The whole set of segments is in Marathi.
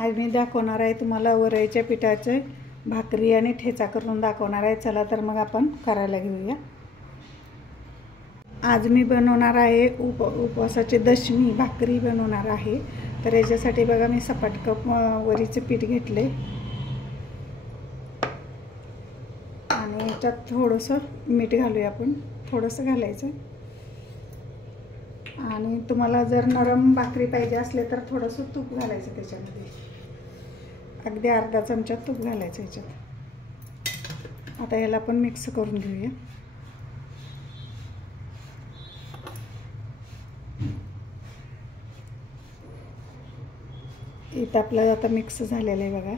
आज मी दाखवणार आहे तुम्हाला वरईच्या पिठाचे भाकरी आणि ठेचा करून दाखवणार आहे। चला तर मग आपण करायला घेऊया। आज मी बनवणार आहे उपवासाची दशमी भाकरी बनवणार आहे। तर याच्यासाठी बघा मी सपाट कप वरीचे पीठ घेतले आणि याच्यात थोडंसं मीठ घालूया आपण, थोडंसं घालायचं। आणि तुम्हाला जर नरम भाकरी पाहिजे असले तर थोडंसं तूप घालायचं त्याच्यामध्ये, अगदी अर्धा चमचा तूप घालायचं याच्यात। आता याला आपण मिक्स करून घेऊया। इथं आपलं आता मिक्स झालेलं आहे बघा।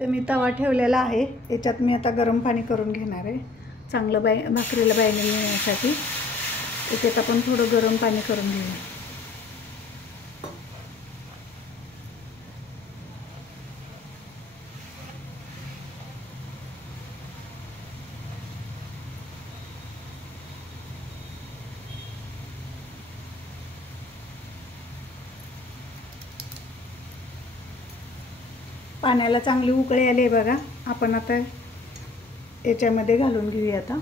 तर मी तवा ठेवलेला आहे, याच्यात मी आता गरम पाणी करून घेणार आहे चांगलं भाकरीला बाइंडिंग येण्यासाठी। याच्यात आपण थोडं गरम पाणी करून घेऊया। पाण्याला चांगली उकळी आली बघा। आपण आता याच्यामध्ये घालून घेऊया। आता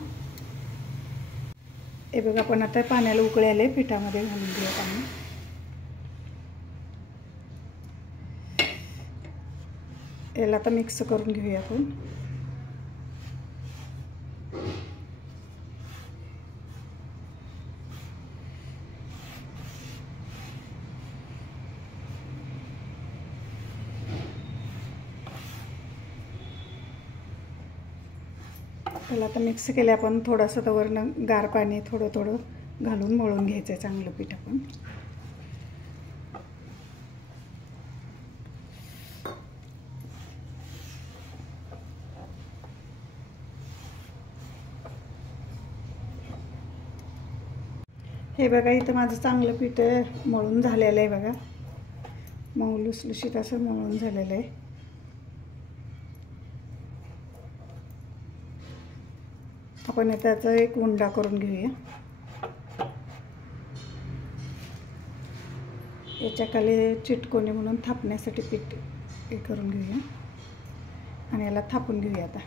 हे बघा, आपण आता पाण्याला उकळी आले, पिठामध्ये घालून घेऊया पाणी। याला आता मिक्स करून घेऊया आपण। त्याला आता मिक्स केले आपण। थोडंसं त्यावरनं गार पाणी थोडं थोडं घालून मळून घ्यायचं चांगलं पीठ आपण। हे बघा, इथं माझं चांगलं पीठ मळून झालेलं आहे बघा। मऊ लुसलुशीत असं मळून झालेलं आहे। आपण त्याचा एक उंडा करून घेऊया। याच्या खाली चिटकोनी म्हणून थापण्यासाठी पीठ हे करून घेऊया आणि याला थापून घेऊया। आता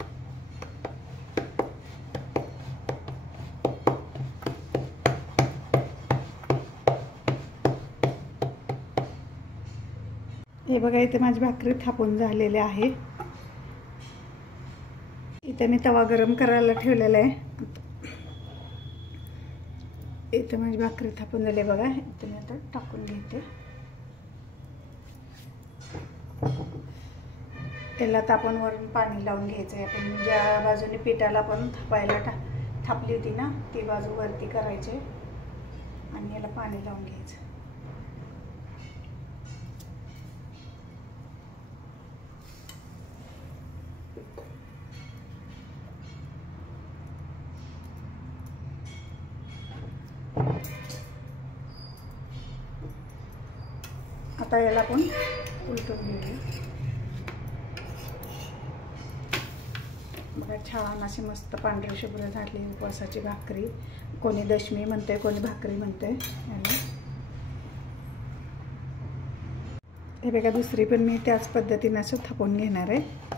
हे बघा, इथे माझी भाकरी थापून झालेली आहे। इथे मी तवा गरम करायला ठेवलेला आहे। इथे माझी भाकरी थापून झाली बघा। इथे मी आता टाकून घेते। त्याला तर आपण वरून पाणी लावून घ्यायचं आहे। आपण ज्या बाजूने पिठाला आपण थापायला थापली होती ना, ती बाजू वरती करायची आणि याला पाणी लावून घ्यायचं। आता याला आपण उलटून घेऊया। बघा, छान अशी मस्त पांढरी शुभ्र झाली उपवासाची भाकरी। कोणी दशमी म्हणते, कोणी भाकरी म्हणते याला। हे बघा, दुसरी पण मी त्याच पद्धतीने असं थापून घेणार आहे।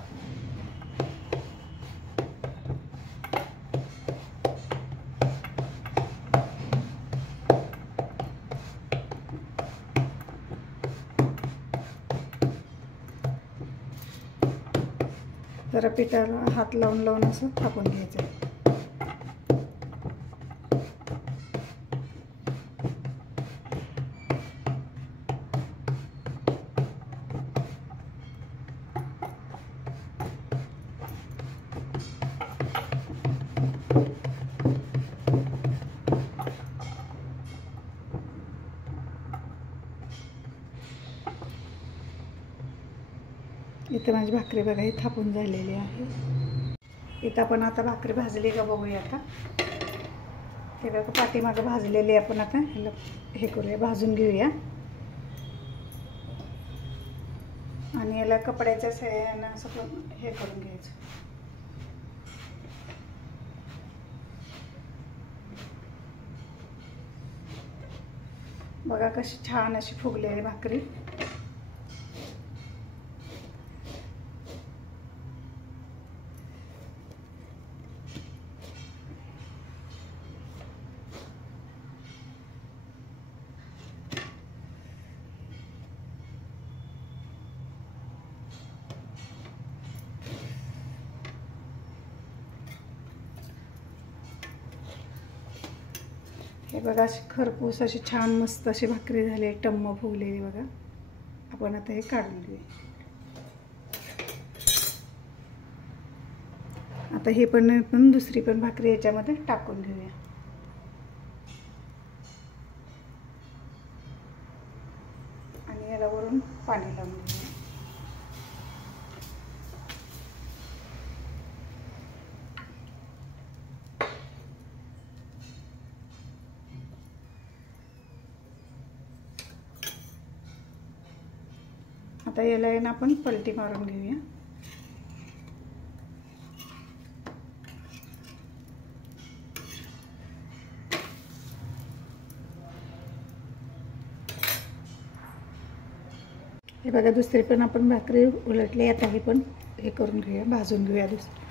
जरा पिठाला हात लावून लावून असं थापून घ्यायचं आहे। इथे माझी भाकरी बघा ही थापून झालेली आहे। इथं आपण आता भाकरी भाजली का बघूया। आता हे बघा, पाठीमागं भाजलेली आपण आता ह्याला हे करूया, भाजून घेऊया आणि याला कपड्याच्या सहाय्याने असं हे करून घ्यायचं। बघा कशी छान अशी फुगलेली भाकरी. हे बघा अशी खरपूस अशी छान मस्त अशी भाकरी झाली, टम्म फुगलेली बघा. आपण आता हे काढून घेऊया. आता हे पण दुसरी पण भाकरी याच्यामध्ये टाकून घेऊया. आणि याला वरून पाणी लावून घेऊया. आता याला आहे ना आपण पलटी मारून घेऊया. हे बघा दुसरी पण आपण भाकरी उलटली. आता ही पण हे करून घेऊया, भाजून घेऊया दुसरी.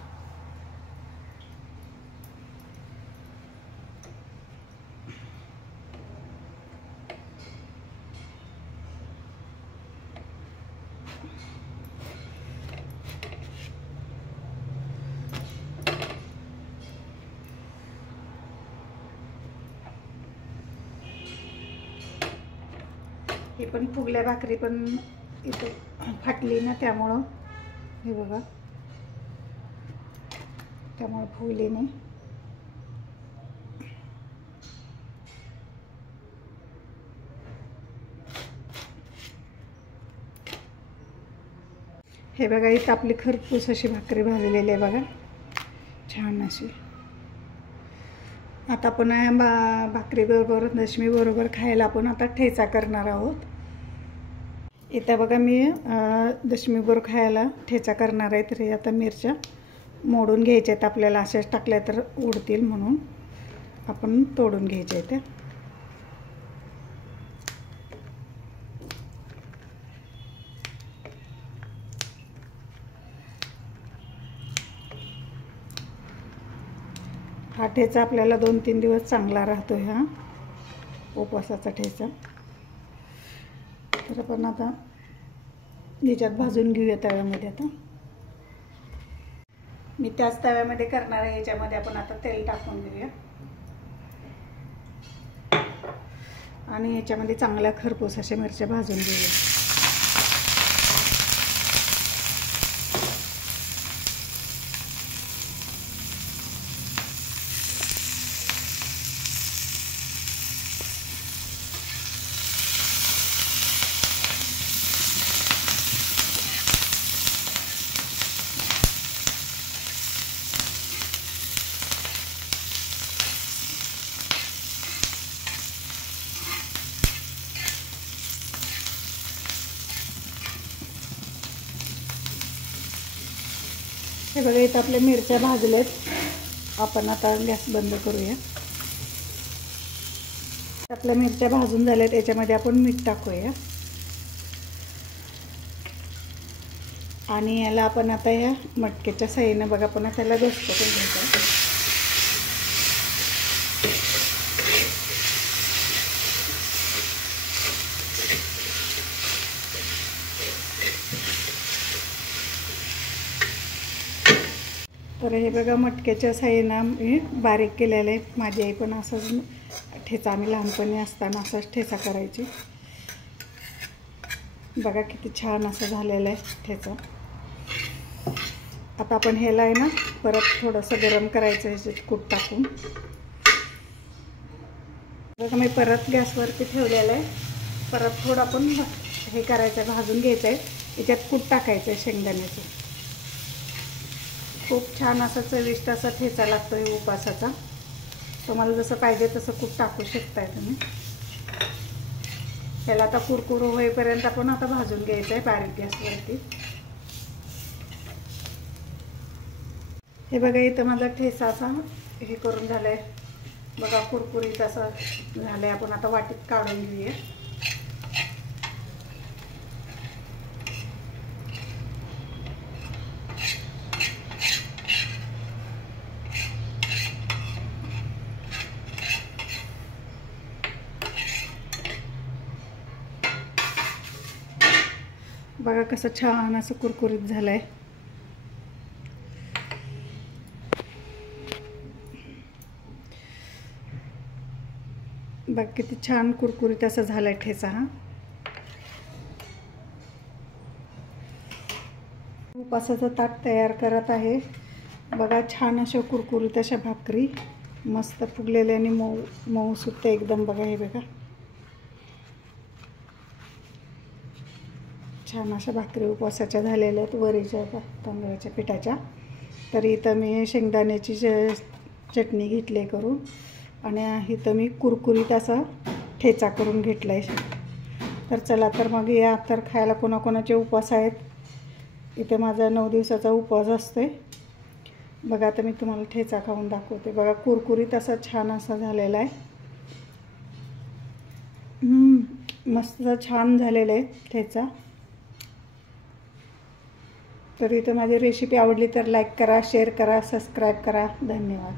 हे पण फुगल्या भाकरी पण इथं फाटली ना, त्यामुळं हे बघा, त्यामुळे फुगली नाही. हे बघा इथं आपली खरपूस अशी भाकरी भाजलेली आहे बघा, छान अशी. आता आपण भाकरी बरोबर, दशमी बरोबर खायला आपण आता ठेचा करणार आहोत. इथं बघा मी दशमी बरोबर खायला ठेचा करणार आहे. तर आता मिरच्या मोडून घ्यायच्या आहेत आपल्याला. अशाच टाकल्या तर उडतील म्हणून आपण तोडून घ्यायच्या आहेत. हा ठेचा आपल्याला 2-3 दिवस चांगला राहतो, हा उपवासाचा ठेचा. तर आपण आता याच्यात भाजून घेऊया तव्यामध्ये. आता मी त्याच तव्यामध्ये करणार आहे. याच्यामध्ये आपण आता तेल टाकून घेऊया आणि याच्यामध्ये चांगल्या खरपूस अशा मिरच्या भाजून घेऊया. हे बघा इथं आपल्या मिरच्या भाजल्यात. आपण आता गॅस बंद करूया. आपल्या मिरच्या भाजून झाल्यात. याच्यामध्ये आपण मीठ टाकूया आणि याला आपण आता या मटक्याच्या साहाय्याने बघा पुन्हा त्याला घोटून घ्यायचं. तर हे बघा मटक्याच्या साहाय्याने मी बारीक केलेलं आहे. माझी आई पण असंच ठेचा, आम्ही लहानपणी असताना असाच ठेचा करायची. बघा किती छान असं झालेलं आहे ठेचा. आता आपण ह्याला आहे ना परत थोडंसं गरम करायचं ह्याच्यात कूट टाकून. बघा मी परत गॅसवरती ठेवलेलं आहे. परत थोडं आपण हे करायचं आहे, भाजून घ्यायचं आहे. याच्यात कूट टाकायचं आहे शेंगदाण्याचं. खूप छान असा चविष्ट असा ठेचा लागतो हे उपासाचा. तुम्हाला जसं पाहिजे तसं कूट टाकू शकताय तुम्ही. त्याला आता कुरकुरू होईपर्यंत आपण आता भाजून घ्यायचं आहे बारीक गॅसवरती. हे बघा इथं माझा ठेचा असा हे करून झालं आहे, बघा कुरकुरीत असं झालंय. आपण आता वाटीत काढून घेऊया. बघा कसं छान असं कुरकुरीत झालंय. बघ किती छान कुरकुरीत असं झालंय ठेचा. हा उपासाचं ताट तयार करत आहे. बघा छान अशा कुरकुरीत अशा भाकरी मस्त फुगलेल्या आणि मऊ मऊ सुट्टे एकदम. बघा हे बघा छान अशा भाकरी उपवासाच्या झालेल्या आहेत वरीच्या तांदळाच्या पिठाच्या. तर इथं मी शेंगदाण्याची चटणी घेतली करून आणि इथं मी कुरकुरीत असा ठेचा करून घेतला आहे. तर चला तर मग या तर खायला कोणाकोणाचे उपवास आहेत. इथे माझा 9 दिवसाचा उपवास असते. बघा आता मी तुम्हाला ठेचा खाऊन दाखवते. बघा कुरकुरीत असा छान असा झालेला आहे. मस्त छान झालेला आहे ठेचा. तर इथं माझी रेसिपी आवडली तर लाईक करा, शेअर करा, सबस्क्राईब करा. धन्यवाद.